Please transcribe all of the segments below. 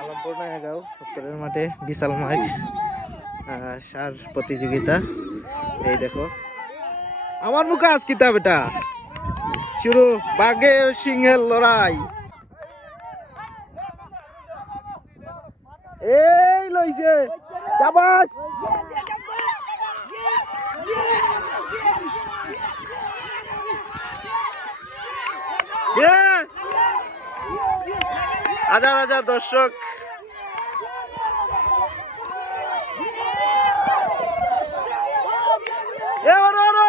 আলমপুর নাগাগাঁও উত্তরের মাঠে বিশাল মাঠ সার প্রতিযোগিতা। এই দেখো। আমার মুখে আজ কিতাব এটা। শুরু, বাঘে সিংহের লড়াই। এই লইছে চাবাস হাজার হাজার দর্শক। এ ওরো ওরো।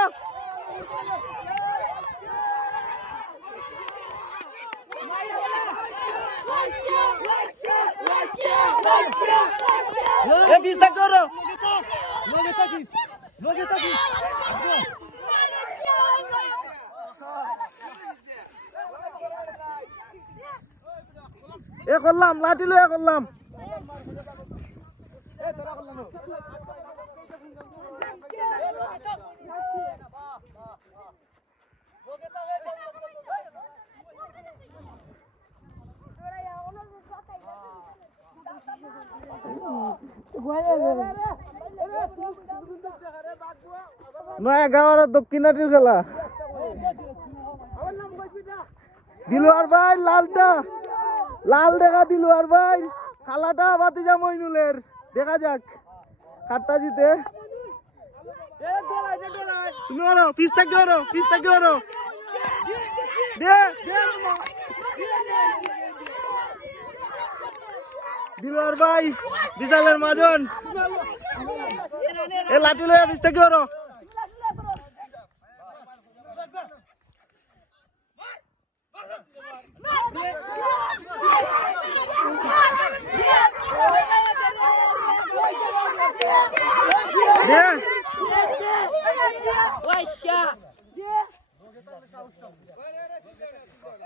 এ বিশ টাকা ওরো এ করলাম লাঠি লইয়া করলাম। নয়া গাঁওয়ার দক্ষিণাটির খেলা। দিলুয়ার ভাই লালটা। লাল দেখা দিল আর ভাই, খালাটা বাতিজা মইনুলের। দেখা যাক খাটটা জিতে। তুমি ওরো পিস থাকি ওরো পিস থাকি ওরো দে দে দিলুয়ার ভাই, বিশালের মাজন এ, লাঠি লয়া পিস থাকি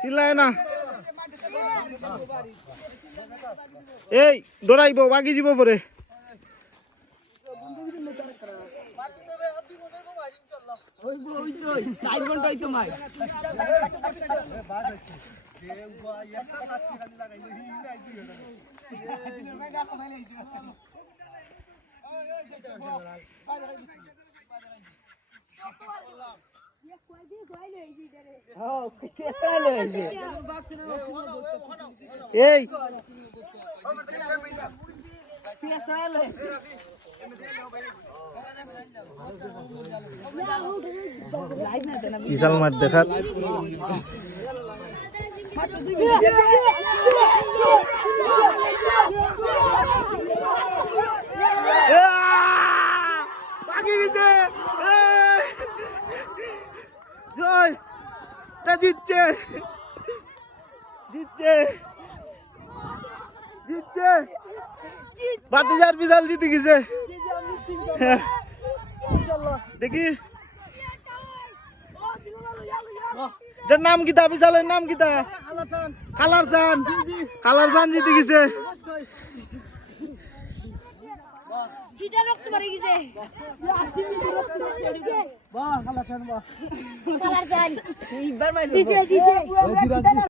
চিল্লায় না এই দৌড়াইব বাকি যাব পরে এই। বিশাল মাঠ দেখাত বাকি গেছে এই! জয় তা জিতছে জিতছে জিতছে বাতিজার বিশাল জিতে গেছে। দেখি। এটার নাম কিতা বিশালের নাম কিতা কালার চান কালার চান জিতে গেছে। দুইটা রক্ত পড়ে গেছে। কালার চাই দিছে দিছে